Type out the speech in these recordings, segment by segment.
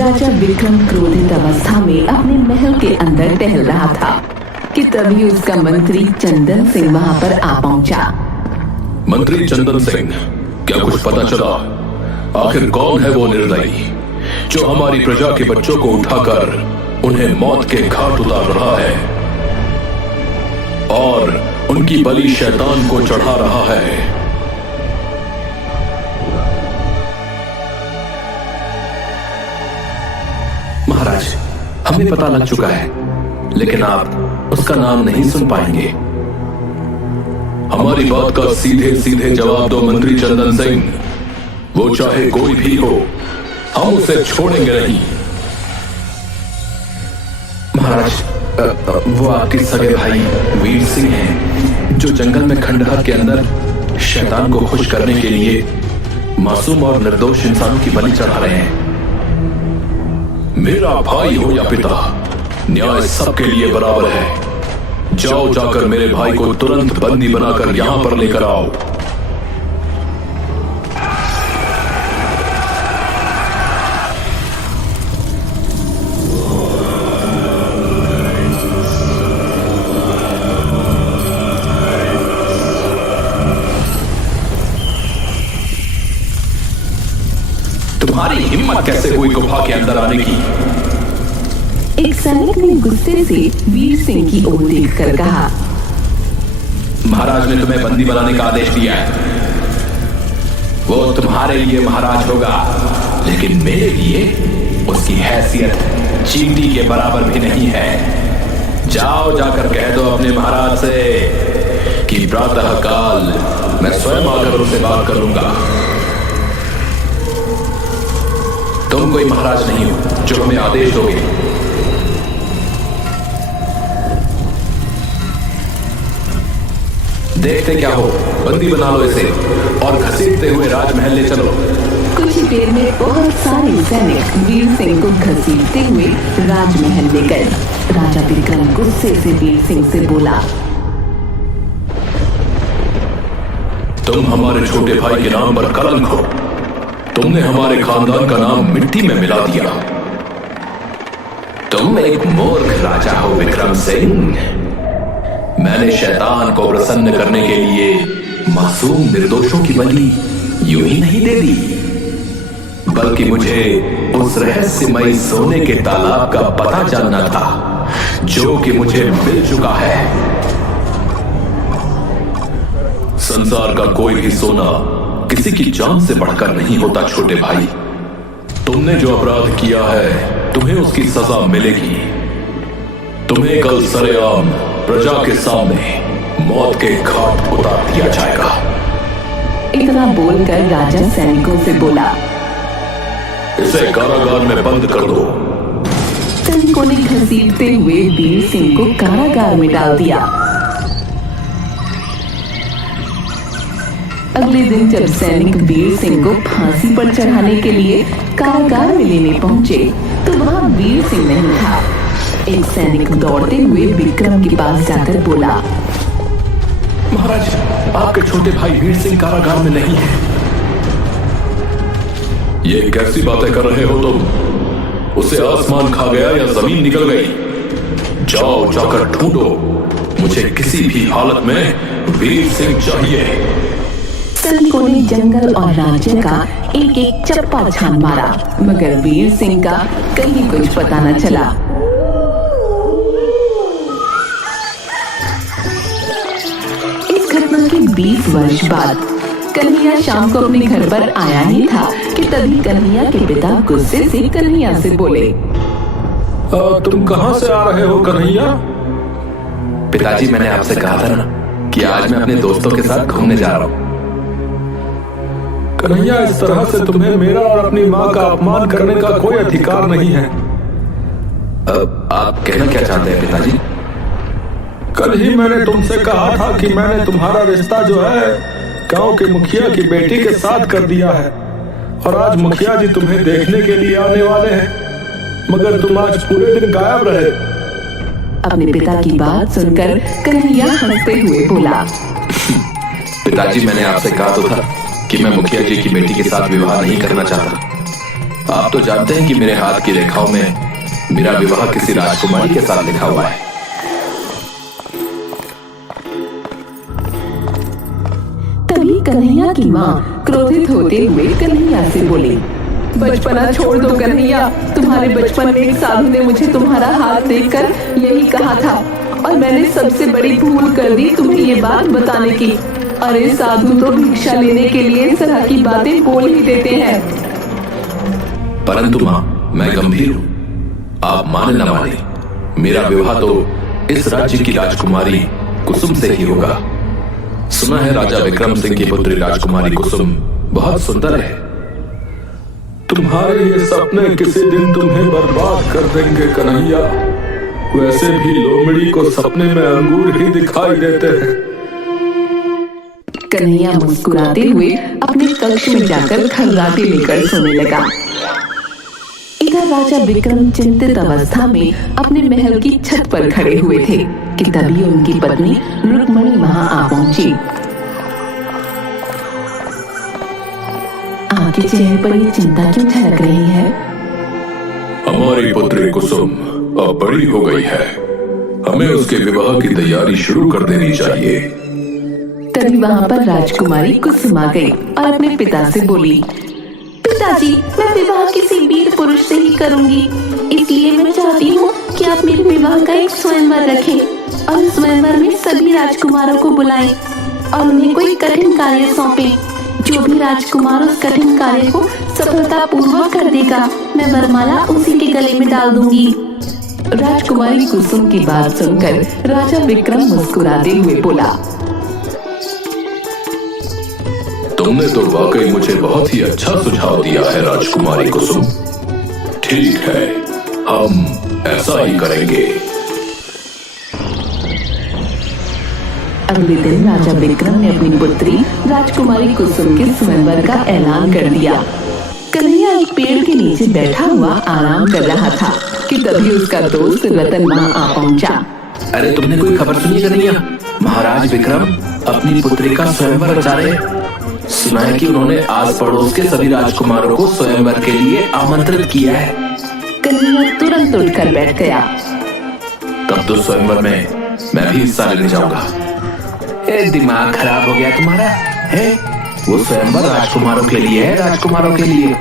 राजा विक्रम क्रोधित अवस्था में अपने महल के अंदर टहल रहा था कि तभी उसका मंत्री चंदन सिंह वहां पर आ पहुंचा। मंत्री चंदन सिंह, क्या कुछ पता चला? आखिर कौन है वो निर्दयी जो हमारी प्रजा के बच्चों को उठाकर उन्हें मौत के घाट उतार रहा है और उनकी बलि शैतान को चढ़ा रहा है? महाराज, हमें पता लग चुका है, लेकिन आप उसका नाम नहीं सुन पाएंगे। हमारी बात का सीधे सीधे जवाब दो मंत्री चंदन सिंह। वो चाहे कोई भी हो, हम उसे छोड़ेंगे नहीं। महाराज, वो आपके सगे भाई वीर सिंह हैं, जो जंगल में खंडहर के अंदर शैतान को खुश करने के लिए मासूम और निर्दोष इंसानों की बलि चढ़ा रहे हैं। मेरा भाई हो या पिता, न्याय सबके लिए बराबर है। जाओ, जाकर मेरे भाई को तुरंत बंदी बनाकर यहां पर लेकर आओ। तुम्हारी हिम्मत कैसे हुई गुफा के अंदर आने की? एक सैनिक ने गुस्से से वीर सिंह की ओर देखकर कहा। महाराज ने तुम्हें बंदी बनाने का आदेश दिया है। वो तुम्हारे लिए महाराज होगा, लेकिन मेरे लिए उसकी हैसियत चींटी के बराबर भी नहीं है। जाओ, जाकर कह दो अपने महाराज से कि प्रातः काल मैं स्वयं आकर उनसे बात करूंगा। तुम कोई महाराज नहीं हो जो हमें आदेश दोगे। देखते क्या हो, बंदी बना लो इसे और घसीटते हुए राजमहल ले चलो। कुछ ही देर में बहुत सारे सैनिक वीर सिंह को घसीटते हुए राजमहल ले गए। राजा विक्रम गुस्से से वीर सिंह से बोला, तुम हमारे छोटे भाई के नाम पर कलंक हो। तुमने हमारे खानदान का नाम मिट्टी में मिला दिया। तुम एक मूर्ख राजा हो विक्रम सिंह। मैंने शैतान को प्रसन्न करने के लिए मासूम निर्दोषों की बलि यूं ही नहीं दे दी, बल्कि मुझे उस रहस्यमयी सोने के तालाब का पता जानना था जो कि मुझे मिल चुका है। संसार का कोई भी सोना किसी की जान से बढ़कर नहीं होता छोटे भाई। तुमने जो अपराध किया है, तुम्हें उसकी सजा मिलेगी। तुम्हें कल सरेआम प्रजा के सामने मौत के घाट उतार दिया जाएगा। इतना बोलकर राजा सैनिकों से बोला, इसे कारागार में बंद कर दो। सैनिकों ने घसीटते हुए वीर सिंह को कारागार में डाल दिया। अगले दिन जब सैनिक वीर सिंह को फांसी पर चढ़ाने के लिए कारागार में लेने पहुंचे तो वहां वीर सिंह नहीं था। एक सैनिक दौड़ते हुए विक्रम के पास जाकर बोला, महाराज, आपके छोटे भाई वीर सिंह कारागार में नहीं है। ये कैसी बातें कर रहे हो तुम? उसे आसमान खा गया या जमीन निकल गई? जाओ, जाकर ढूंढो। मुझे किसी भी हालत में वीर सिंह चाहिए। सैनिकों ने जंगल और राज्य का एक एक चप्पा छान मारा, मगर वीर सिंह का कहीं कुछ पता न चला। इस घटना के 20 वर्ष बाद कन्हैया शाम को अपने घर पर आया ही था कि तभी कन्हैया के पिता गुस्से से कन्हैया से बोले, तुम कहां से आ रहे हो कन्हैया? पिताजी, मैंने आपसे कहा था ना कि आज मैं अपने दोस्तों के साथ घूमने जा रहा हूँ। कन्हैया, इस तरह से तुम्हें मेरा और अपनी माँ का अपमान करने का कोई अधिकार नहीं है। आप कहना क्या चाहते हैं पिताजी? कल ही मैंने तुमसे कहा था कि मैंने तुम्हारा रिश्ता जो है गांव के मुखिया की बेटी के साथ कर दिया है, और आज मुखिया जी तुम्हें देखने के लिए आने वाले हैं, मगर तुम आज पूरे दिन गायब रहे। अपने पिता की बात सुनकर कन्हैया हंसते हुए बोला, पिताजी, मैंने आपसे कहा तो था कि मैं मुखिया जी की बेटी के साथ विवाह नहीं करना चाहता। आप तो जानते हैं कि मेरे हाथ की रेखाओं में मेरा विवाह किसी राजकुमारी के साथ लिखा हुआ है। तभी कन्हैया की माँ क्रोधित होते हुए कन्हैया से बोली, बचपना छोड़ दो कन्हैया। तुम्हारे बचपन में एक साधु ने मुझे तुम्हारा हाथ देखकर यही कहा था और मैंने सबसे बड़ी भूल कर दी तुम्हें ये बात बताने की। अरे साधु तो भिक्षा लेने के लिए इस तरह की बातें बोल ही देते हैं। परंतु माँ, मैं गंभीर हूँ। आप माने न माने, मेरा विवाह तो इस राज्य की राजकुमारी कुसुम से ही होगा। सुना है राजा विक्रम सिंह की पुत्री राजकुमारी कुसुम बहुत सुंदर है। तुम्हारे ये सपने किसी दिन तुम्हें बर्बाद कर देंगे कन्हैया। वैसे भी लोमड़ी को सपने में अंगूर ही दिखाई देते हैं। कन्हैया मुस्कुराते हुए अपने कक्ष में जाकर खर्राटे लेकर सोने लगा। इधर राजा विक्रम चिंतित अवस्था में अपने महल की छत पर खड़े हुए थे कि तभी उनकी पत्नी रुक्मणी वहां आ पहुंची। आपके चेहरे पर ये चिंता क्यों झलक रही है? हमारी पुत्री कुसुम अब बड़ी हो गई है, हमें उसके विवाह की तैयारी शुरू कर देनी चाहिए। तभी वहाँ पर राजकुमारी कुसुम आ गई और अपने पिता से बोली, पिताजी, मैं विवाह किसी वीर पुरुष से ही करूंगी, इसलिए मैं चाहती हूँ कि आप मेरे विवाह का एक स्वयंवर रखें और स्वयंवर में सभी राजकुमारों को बुलाएं और उन्हें कोई कठिन कार्य सौंपें। जो भी राजकुमार उस कठिन कार्य को सफलतापूर्वक कर देगा, मैं वरमाला उसी के गले में डाल दूंगी। राजकुमारी कुसुम की बात सुनकर राजा विक्रम मुस्कुराते हुए बोला, तुमने तो वाकई मुझे बहुत ही अच्छा सुझाव दिया है राजकुमारी कुसुम। ठीक है, हम ऐसा ही करेंगे। अगले दिन राजा विक्रम ने अपनी पुत्री राजकुमारी कुसुम के स्वयंवर का ऐलान कर दिया। कन्हैया एक पेड़ के नीचे बैठा हुआ आराम कर रहा था कि तभी उसका दोस्त रतन वहां आ पहुंचा। अरे तुमने कोई खबर सुनी कन्हैया? महाराज विक्रम अपनी पुत्री का स्वयंवर रचा रहे। सुना है कि उन्होंने आस पड़ोस के सभी राजकुमारों को स्वयंवर के लिए आमंत्रित किया है। कन्हैया तुरंत उठकर बैठ गया। तब तो स्वयंवर में मैं भी हिस्सा लेने जाऊंगा। दिमाग खराब हो गया तुम्हारा है? वो स्वयंवर राजकुमारों के लिए है, राजकुमारों के लिए।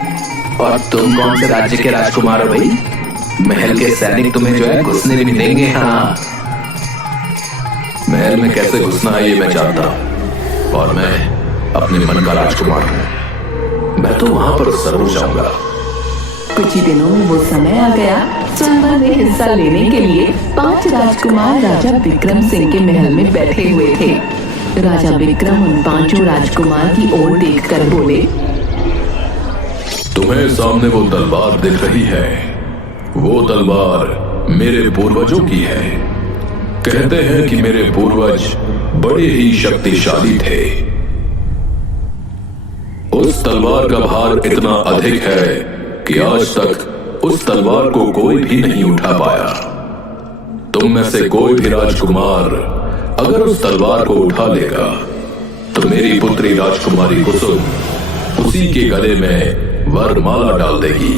और तुम कौन से राज्य के राजकुमार हो भाई? महल के सैनिक तुम्हें जो है घुसने भी देंगे। हाँ, महल में कैसे घुसना है ये मैं जानता हूँ और मैं अपने मन का राजकुमार हूँ। मैं तो वहां पर जरूर जाऊंगा। कुछ ही दिनों में वो समय आ गया। स्वयंवर में हिस्सा लेने के लिए 5 राजकुमार राजा विक्रम सिंह के महल में बैठे हुए थे। राजा विक्रम उन 5 राजकुमार की ओर देखकर बोले, तुम्हें सामने वो तलवार दिख रही है, वो तलवार मेरे पूर्वजों की है। कहते हैं कि मेरे पूर्वज बड़े ही शक्तिशाली थे। उस तलवार का भार इतना अधिक है कि आज तक उस तलवार को कोई भी नहीं उठा पाया। तुम में से कोई भी राजकुमार अगर उस तलवार को उठा लेगा तो मेरी पुत्री राजकुमारी कुसुम उसी के गले में वरमाला डाल देगी।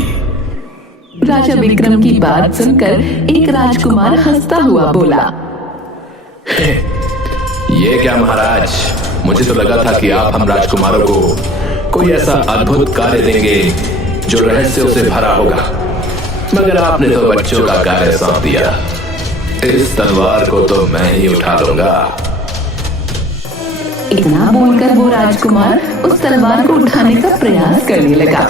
राजा विक्रम की बात सुनकर एक राजकुमार हंसता हुआ बोला, ये क्या महाराज, मुझे तो लगा था कि आप हम राजकुमारों को कोई ऐसा अद्भुत कार्य देंगे जो रहस्यों से भरा होगा, मगर आपने तो बच्चों का कार्य सौंप दिया। इस तलवार को तो मैं ही उठा लूंगा। इतना बोलकर वो राजकुमार उस तलवार को उठाने का प्रयास करने लगा,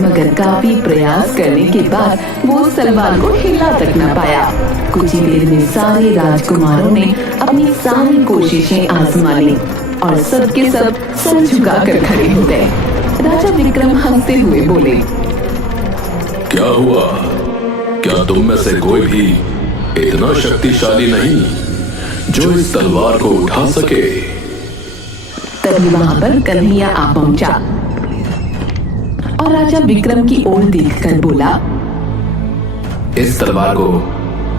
मगर काफी प्रयास करने के बाद वो उस तलवार को हिला तक न पाया। कुछ ही देर में सारे राजकुमारों ने अपनी सारी कोशिशें आजमा ली और सबके सब सर झुकाकर खड़े हो गए। राजा विक्रम हंसते हुए बोले, क्या हुआ? क्या तुम में से कोई भी इतना शक्तिशाली नहीं जो इस तलवार को उठा सके? तभी वहां पर कन्हैया आ पहुंचा और राजा विक्रम की ओर देखकर बोला, इस तलवार को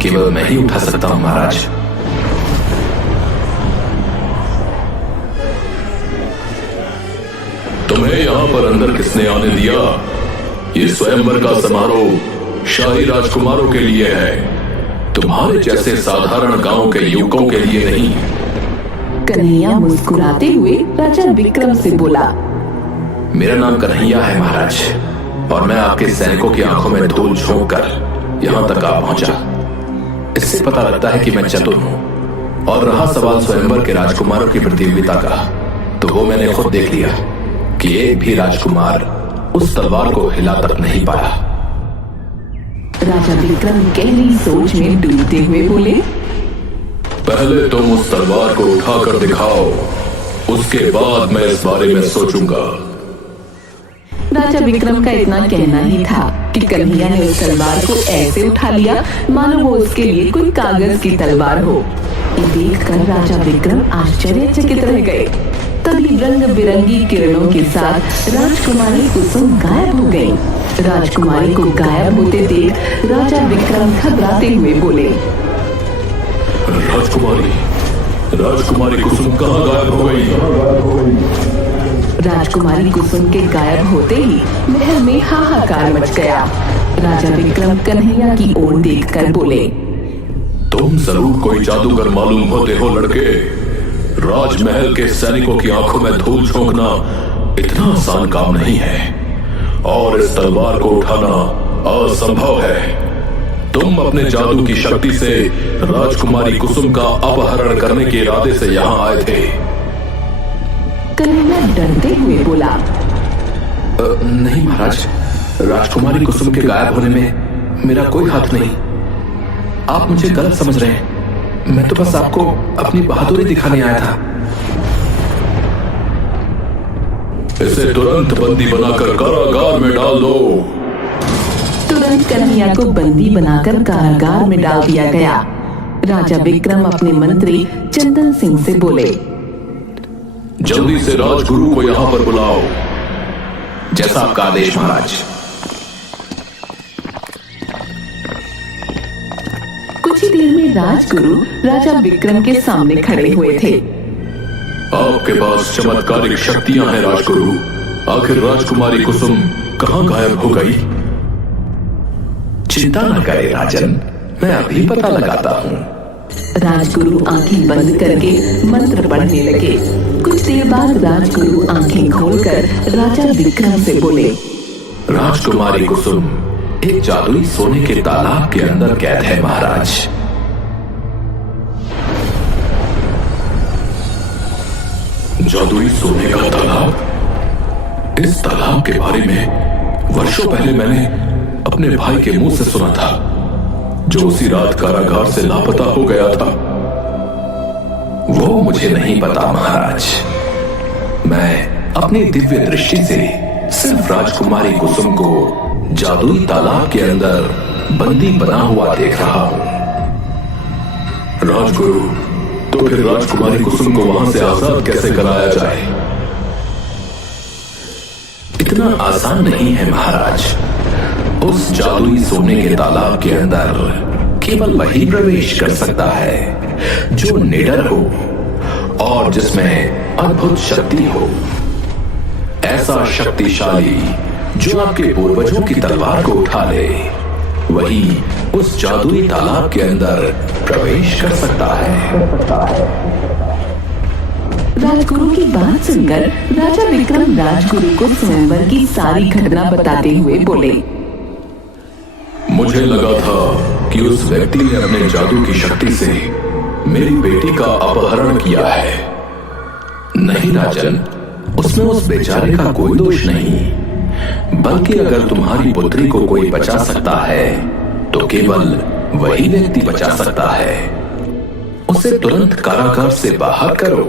केवल मैं ही उठा सकता हूं महाराज। तुम्हें यहाँ पर अंदर किसने आने दिया? ये स्वयंवर का समारोह शाही राजकुमारों के लिए है, तुम्हारे जैसे साधारण गांव के युवकों के लिए नहीं। कन्हैया मुस्कुराते हुए राजा विक्रम से बोला, मेरा नाम कन्हैया है महाराज, और मैं आपके सैनिकों की आंखों में धूल झोंक कर यहां तक आ पहुंचा। इससे पता लगता है कि मैं चतुर हूं। और रहा सवाल स्वयंवर के राजकुमारों की प्रतियोगिता का, तो वो मैंने खुद देख लिया कि एक भी राजकुमार उस तलवार को हिला तक नहीं पाया। राजा विक्रम गहरी सोच में डूबते हुए बोले, पहले तुम उस तलवार को उठाकर दिखाओ, उसके बाद मैं इस बारे में सोचूंगा। राजा विक्रम का इतना कहना ही था कि कन्हैया ने उस तलवार को ऐसे उठा लिया मानो वो उसके लिए कोई कागज की तलवार हो। ये देखकर राजा विक्रम आश्चर्यचकित रह गए। तभी रंग बिरंगी किरणों के साथ राजकुमारी कुसुम गायब हो गई। राजकुमारी को गायब होते देख राजा विक्रम घबराते हुए बोले, राजकुमारी कुसुम कहाँ गायब हो गई? राजकुमारी कुसुम के गायब होते ही महल में हाहाकार मच गया। राजा विक्रम कन्हैया की ओर देखकर बोले, तुम जरूर कोई जादूगर मालूम होते हो लड़के। राजमहल के सैनिकों की आंखों में धूल झोंकना इतना आसान काम नहीं है, और इस तलवार को उठाना असंभव है। तुम अपने जादू की शक्ति से राजकुमारी कुसुम का अपहरण करने के इरादे से यहाँ आए थे। कन्हैया डरते हुए बोला, नहीं महाराज, राजकुमारी कुसुम के गायब होने में मेरा कोई हाथ नहीं। आप मुझे गलत समझ रहे हैं। मैं तो बस आपको अपनी बहादुरी दिखाने आया था। इसे तुरंत बंदी बनाकर कारागार में डाल दो। तुरंत कन्हैया को बंदी बनाकर कारागार में डाल दिया गया। राजा विक्रम अपने मंत्री चंदन सिंह से बोले, जल्दी से राजगुरु को यहाँ पर बुलाओ। जैसा आपका आदेश महाराज। कुछ ही देर में राजगुरु राजा विक्रम के सामने खड़े हुए थे। आपके पास चमत्कारिक शक्तियां हैं राजगुरु। आखिर राजकुमारी कुसुम कहाँ गायब हो गई? चिंता न करें राजन, मैं अभी पता लगाता हूँ। राजगुरु आंखें बंद करके मंत्र पढ़ने लगे। कुछ देर बाद राजगुरु आंखें खोलकर राजा विक्रम से बोले, राजकुमारी कुसुम एक जादुई सोने के तालाब के अंदर कैद है महाराज। जादुई सोने का तालाब? इस तालाब के बारे में वर्षों पहले मैंने अपने भाई के मुंह से सुना था, जो उसी रात कारागार से लापता हो गया था। वो मुझे नहीं पता महाराज। मैं अपनी दिव्य दृष्टि से सिर्फ राजकुमारी कुसुम को जादुई तालाब के अंदर बंदी बना हुआ देख रहा हूं। राजगुरु, तो फिर राजकुमारी कुसुम को वहां से आजाद कैसे कराया जाए? इतना आसान नहीं है महाराज। उस जादुई सोने के तालाब के अंदर केवल वही प्रवेश कर सकता है जो निडर हो और जिसमें अद्भुत शक्ति हो। ऐसा शक्तिशाली जो आपके पूर्वजों की तलवार को उठा ले, वही उस जादुई तालाब के अंदर प्रवेश कर सकता है। राजगुरु की बात सुनकर राजा विक्रम राजगुरु को स्वयंवर की सारी घटना बताते हुए बोले, मुझे लगा था कि उस व्यक्ति ने अपने जादू की शक्ति से मेरी बेटी का अपहरण किया है। नहीं राजन, उसमें उस बेचारे का कोई दोष नहीं, बल्कि अगर तुम्हारी पुत्री को कोई बचा सकता है तो केवल वही व्यक्ति बचा सकता है। उसे तुरंत कारागार से बाहर करो।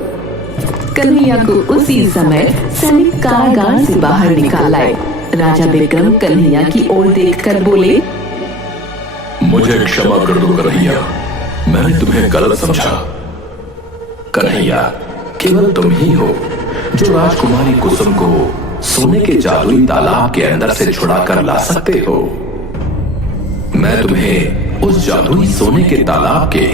कन्हैया को उसी समय सैनिक कारागार से बाहर निकाल लाए। राजा विक्रम कन्हैया की ओर देखकर बोले, मुझे क्षमा कर दो कन्हैया, मैंने तुम्हें गलत समझा। कन्हैया, केवल तुम ही हो जो राजकुमारी कुसुम को सोने के जादुई तालाब के अंदर से छुड़ा कर ला सकते हो। मैं तुम्हें उस जादुई सोने के तालाब के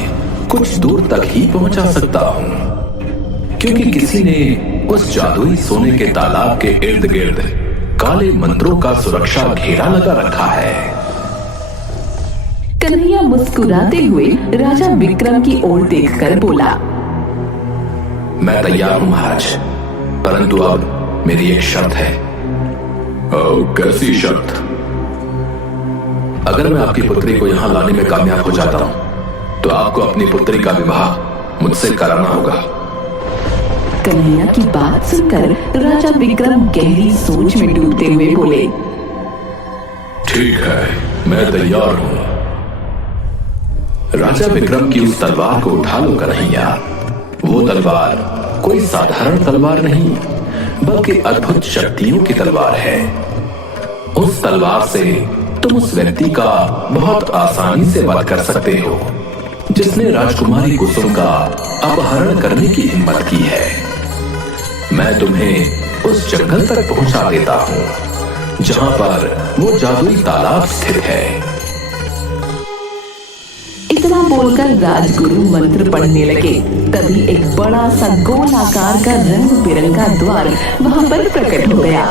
कुछ दूर तक ही पहुंचा सकता हूं, क्योंकि किसी ने उस जादुई सोने के तालाब के इर्द गिर्द काले मंत्रों का सुरक्षा घेरा लगा रखा है। कन्हैया मुस्कुराते हुए राजा विक्रम की ओर देखकर बोला, मैं तैयार हूं महाराज, परंतु अब मेरी एक शर्त है। कैसी शर्त? अगर मैं आपकी पुत्री को यहां लाने में कामयाब हो जाता हूं तो आपको अपनी पुत्री का विवाह मुझसे कराना होगा। कन्हैया की बात सुनकर राजा विक्रम गहरी सोच में डूबते हुए बोले, ठीक है, मैं तैयार हूं। राजा विक्रम की उस तलवार को उठा लो कन्हैया। वो तलवार कोई साधारण तलवार नहीं, बल्कि अद्भुत शक्तियों की तलवार है। उस तलवार से तुम उस व्यक्ति का बहुत आसानी से वध कर सकते हो जिसने राजकुमारी कुसुम का अपहरण करने की हिम्मत की है। मैं तुम्हें उस जंगल तक पहुंचा देता हूं जहां पर वो जादुई तालाब स्थित है। इतना बोलकर राजगुरु मंत्र पढ़ने लगे। तभी एक बड़ा सा गोल आकार का रंग बिरंगा द्वार वहां पर प्रकट हो गया।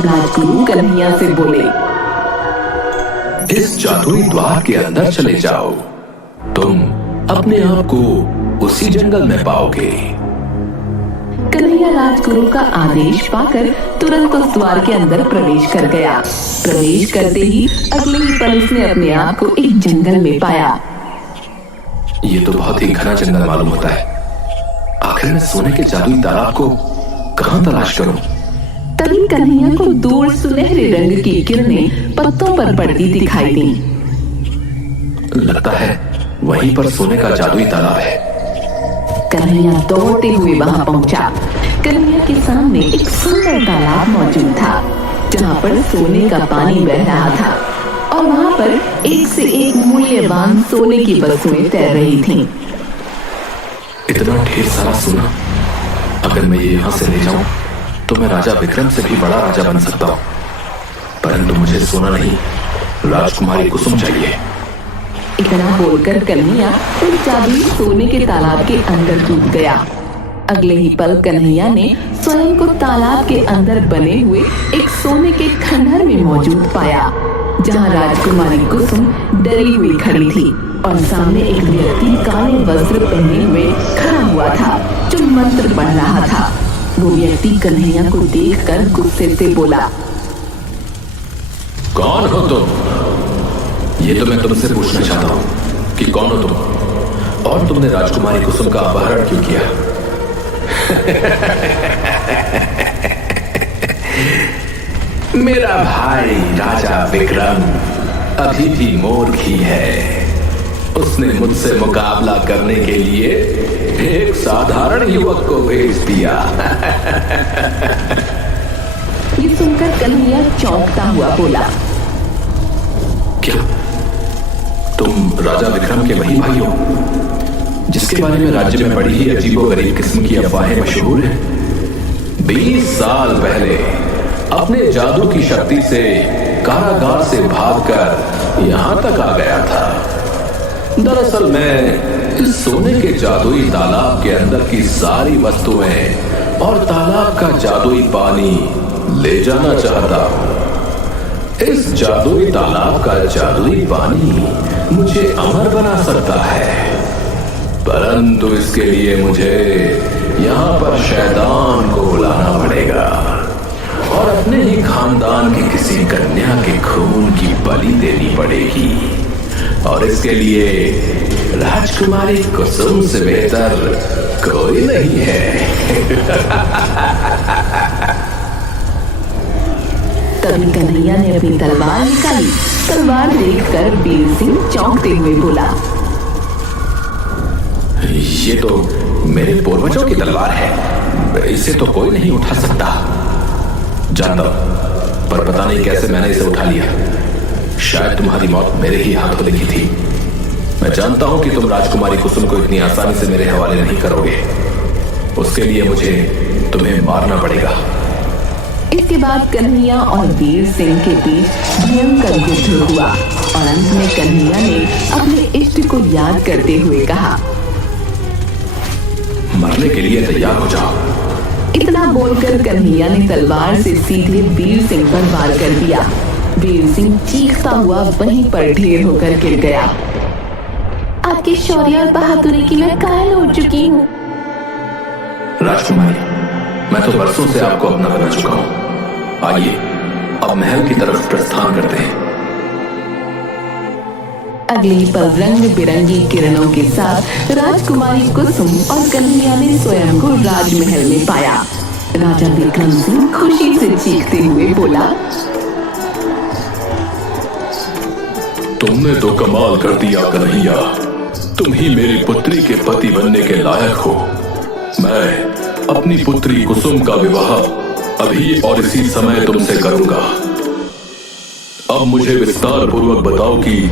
राजगुरु कन्हैया से बोले, इस जादुई द्वार के अंदर चले जाओ, तुम अपने आप को उसी जंगल में पाओगे। कन्हैया राजगुरु का आदेश पाकर तुरंत उस द्वार के अंदर प्रवेश कर गया। प्रवेश करते ही अगले ही पल उसने अपने आप को एक जंगल में पाया। ये तो बहुत ही घना जंगल मालूम होता है। आखिर मैं सोने के जादुई तालाब को कहां तलाश करूं? तभी कन्हैया को दूर सुनहरे रंग की किरणें पत्तों पर पड़ती दिखाई दी। लगता है वहीं पर सोने का जादुई तालाब है। कन्हैया दौड़ते हुए वहां पहुंचा। कन्हैया के सामने एक सुंदर तालाब मौजूद था जहां पर सोने का पानी बह रहा था और वहां पर एक से एक मूल्यवान सोने की वस्तुएं तैर रही थीं। इतना ढेर सारा सोना, अगर मैं ये यहाँ से ले जाऊं तो मैं राजा विक्रम से भी बड़ा राजा बन सकता हूँ। परंतु मुझे सोना नहीं, राजकुमारी कुसुम चाहिए। इतना बोलकर कन्हैया उस जादुई सोने के तालाब के अंदर कूद गया। अगले ही पल कन्हैया ने स्वयं को तालाब के अंदर बने हुए एक सोने के खंडहर में मौजूद पाया, जहां राजकुमारी कुसुम डरी हुई खड़ी थी और सामने एक व्यक्ति काले वस्त्र पहने हुए खड़ा हुआ था जो मंत्र पढ़ रहा था। वो व्यक्ति कन्हैया को देखकर गुस्से से बोला, कौन हो तुम? ये तो मैं तुमसे पूछना चाहता हूँ कि कौन हो तुम और तुमने राजकुमारी कुसुम का अपहरण क्यों किया? मेरा भाई राजा विक्रम अभी भी मूर्ख ही है। उसने मुझसे मुकाबला करने के लिए एक साधारण युवक को भेज दिया। ये सुनकर कन्हैया चौंकता हुआ बोला, क्या तुम राजा विक्रम के वही भाई हो जिसके बारे में राज्य में बड़ी ही अजीबोगरीब किस्म की अफवाहें मशहूर हैं? 20 साल पहले अपने जादू की शक्ति से कारागार से भागकर यहां तक आ गया था। दरअसल मैं इस सोने के जादुई तालाब के अंदर की सारी वस्तुएं और तालाब का जादुई पानी ले जाना चाहता हूं। इस जादुई तालाब का जादुई पानी मुझे अमर बना सकता है, परंतु इसके लिए मुझे यहाँ पर शैतान को बुलाना पड़ेगा और अपने ही खानदान की किसी कन्या के खून की बलि देनी पड़ेगी। और इसके लिए राजकुमारी कुसुम से बेहतर कोई नहीं है। तभी कन्हैया ने अपनी तलवार निकाली। तलवार देखकर वीर सिंह चौंकते हुए बोला, ये तो मेरे पूर्वजों की तलवार है, इसे तो कोई नहीं उठा सकता। जानता हूं, पर पता नहीं कैसे मैंने इसे उठा लिया। शायद तुम्हारी मौत मेरे ही हाथों लिखी थी। मैं जानता हूं कि तुम राजकुमारी कुसुम को इतनी आसानी से मेरे हवाले नहीं करोगे। उसके लिए मुझे तुम्हें मारना पड़ेगा। इसके बाद कन्हैया और वीर सिंह के बीच भयंकर युद्ध हुआ और अंत में कन्हैया ने अपने इष्ट को याद करते हुए कहा, मरने के लिए तैयार हो जाओ। इतना बोलकर कन्हैया ने तलवार से सीधे वीर सिंह पर वार कर दिया। वीर सिंह चीखता हुआ वहीं पर ढेर होकर गिर गया। आपके शौर्य और बहादुरी की मैं कायल हो चुकी हूँ। राजकुमारी, मैं तो बरसों से आपको अपना बना चुका हूँ। आइए अब महल की तरफ प्रस्थान करते हैं। अगले पल रंग बिरंगी किरणों के साथ राजकुमारी कुसुम और कन्हैया ने स्वयं को राजमहल में पाया। राजा विक्रम सिंह खुशी से चीखते हुए बोला, तुमने तो कमाल कर दिया कन्हैया, तुम ही मेरी पुत्री के पति बनने के लायक हो। मैं अपनी पुत्री कुसुम का विवाह अभी और इसी समय तुमसे करूंगा। अब मुझे विस्तार पूर्वक बताओ कि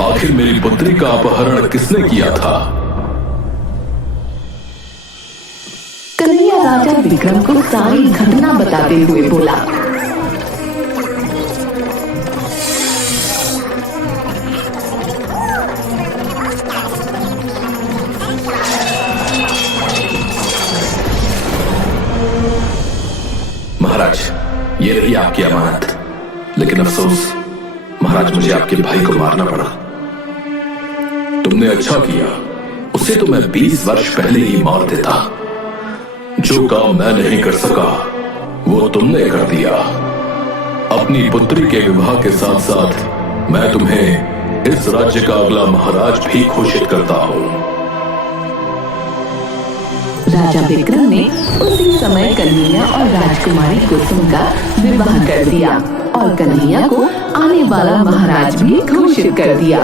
आखिर मेरी पुत्री का अपहरण किसने किया था। कन्हैया राजा विक्रम को सारी घटना बताते हुए बोला, महाराज, ये रही आपकी अमानत। लेकिन अफसोस महाराज, मुझे आपके भाई को मारना पड़ा। तुमने अच्छा किया, उसे तो मैं 20 वर्ष पहले ही मार देता। जो काम मैं नहीं कर सका वो तुमने कर दिया। अपनी पुत्री के विवाह के साथ साथ मैं तुम्हें इस राज्य का अगला महाराज भी घोषित करता हूँ। राजा विक्रम ने उसी समय कन्हैया और राजकुमारी कुसुम का विवाह कर दिया और कन्हैया को आने वाला महाराज भी घोषित कर दिया।